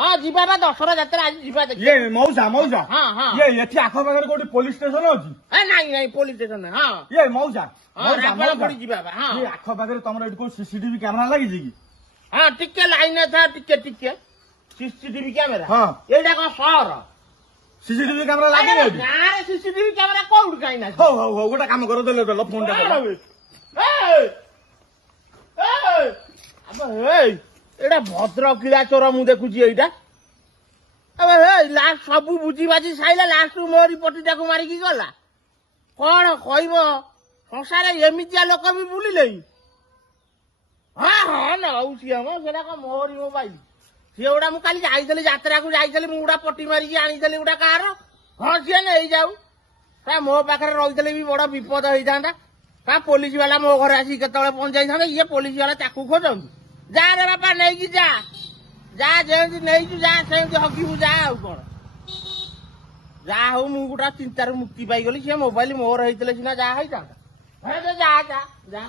हाँ जीवा बा दशहरा यात्रा आज जीवा देखिए ये मौसा मौसा हाँ हाँ ये एठी आखो पाखरे कोठी पुलिस स्टेशन अछि नहीं नहीं पुलिस स्टेशन है हाँ ये मौसा हाँ राखड़ा पड़ी जीवा बा हाँ ये आखो पाखरे तमर एठी को सीसीटीवी कैमरा लागि जी की हाँ टिके लाइन था टिके टिके सीसीटीवी कैमरा हाँ एटा को सहर सीसीटीवी कैमरा लागि नै गारे सीसीटीवी कैमरा कोउड काई ना हो हो हो गोटा काम करो देले देलो फोन टा करो अबे एटा भद्र किला चोर मु देखुची एटा अबे हे लास्ट सबु बुझी बाजी साइला लास्ट मोरी पटीटा को मारी की गला कोन कहइबो संसारे एमितिया लोक भी बुलिले हाँ हाँ नौसी हम सेटा को मोरी मोबाइल सेउडा मु काली जाइतले यात्रा को जाइतले मु उडा पटी मारी की आनितले उडा कार हां से नै जाऊ ता मो पाखरे रहितले भी बड़ विपद होई थांदा का पुलिस वाला मो घर आसी केतले पहुंच जाई थांदा ये पुलिस वाला ताकू खोजन जा रे बापा नै की जा जा जेंति नै तू जा सेंति हकीबु जा आ कोन जा हो मु गुडा चिंतार मुक्ति पाई गली से मोबाइल मोर होइतले सिना जा होई थांदा हे जा जा